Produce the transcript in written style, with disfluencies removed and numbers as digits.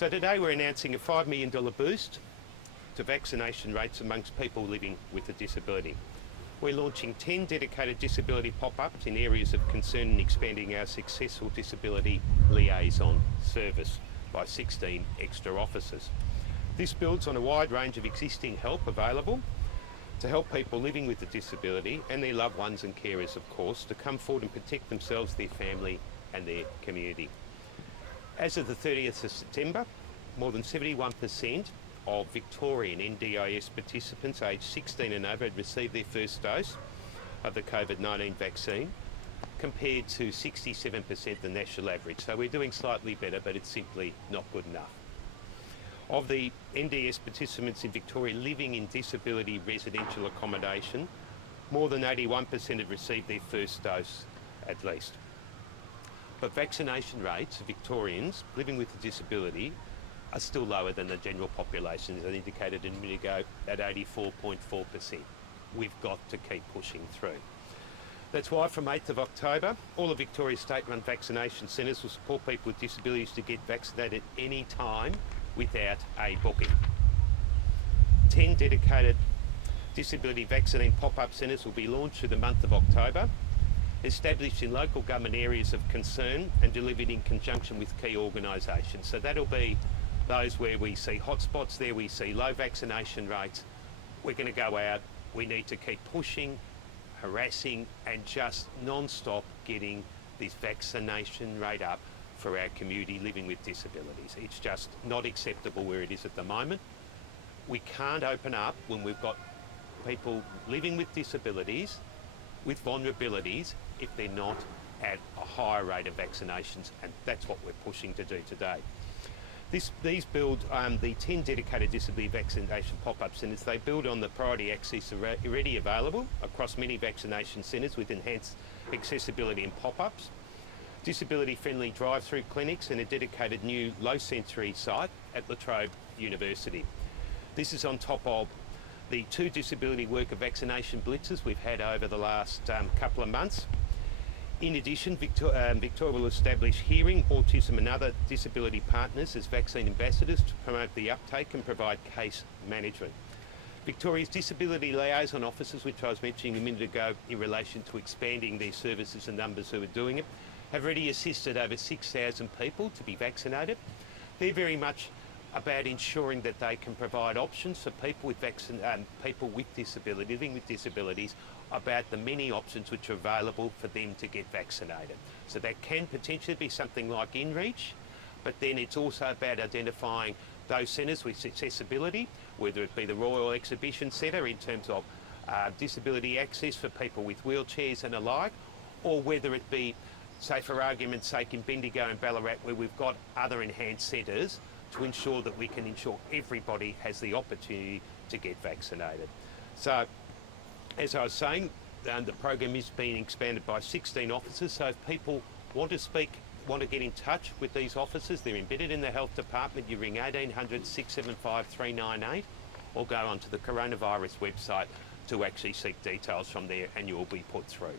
So today we're announcing a $5 million boost to vaccination rates amongst people living with a disability. We're launching 10 dedicated disability pop-ups in areas of concern and expanding our successful disability liaison service by 16 extra officers. This builds on a wide range of existing help available to help people living with a disability and their loved ones and carers, of course, to come forward and protect themselves, their family and their community. As of the 30th of September, more than 71% of Victorian NDIS participants aged 16 and over had received their first dose of the COVID-19 vaccine, compared to 67% the national average. So we're doing slightly better, but it's simply not good enough. Of the NDIS participants in Victoria living in disability residential accommodation, more than 81% had received their first dose at least. But vaccination rates of Victorians living with a disability are still lower than the general population, as I indicated a minute ago, at 84.4%. We've got to keep pushing through. That's why from 8th of October, all of Victoria's state-run vaccination centres will support people with disabilities to get vaccinated any time without a booking. 10 dedicated disability vaccine pop-up centres will be launched through the month of October, established in local government areas of concern and delivered in conjunction with key organisations. So that'll be those where we see hotspots there, we see low vaccination rates. We're going to go out, we need to keep pushing, harassing and just non-stop getting this vaccination rate up for our community living with disabilities. It's just not acceptable where it is at the moment. We can't open up when we've got people living with disabilities, with vulnerabilities, if they're not at a higher rate of vaccinations, and that's what we're pushing to do today. These build the 10 dedicated disability vaccination pop-up centres. They build on the priority access already available across many vaccination centres with enhanced accessibility and pop-ups, disability-friendly drive-through clinics and a dedicated new low-sensory site at La Trobe University. This is on top of the 2 disability worker vaccination blitzes we've had over the last couple of months. In addition, Victoria will establish hearing, autism and other disability partners as vaccine ambassadors to promote the uptake and provide case management. Victoria's disability liaison officers, which I was mentioning a minute ago in relation to expanding their services and numbers who are doing it, have already assisted over 6,000 people to be vaccinated. They're very much about ensuring that they can provide options for people with disability, living with disabilities, about the many options which are available for them to get vaccinated. So that can potentially be something like InReach, but then it's also about identifying those centres with accessibility, whether it be the Royal Exhibition Centre in terms of disability access for people with wheelchairs and alike, or whether it be, say for argument's sake, in Bendigo and Ballarat, where we've got other enhanced centres to ensure that we can ensure everybody has the opportunity to get vaccinated. So, as I was saying, the program is being expanded by 16 officers, so if people want to get in touch with these officers, they're embedded in the health department, you ring 1800 675 398 or go onto the coronavirus website to actually seek details from there and you will be put through.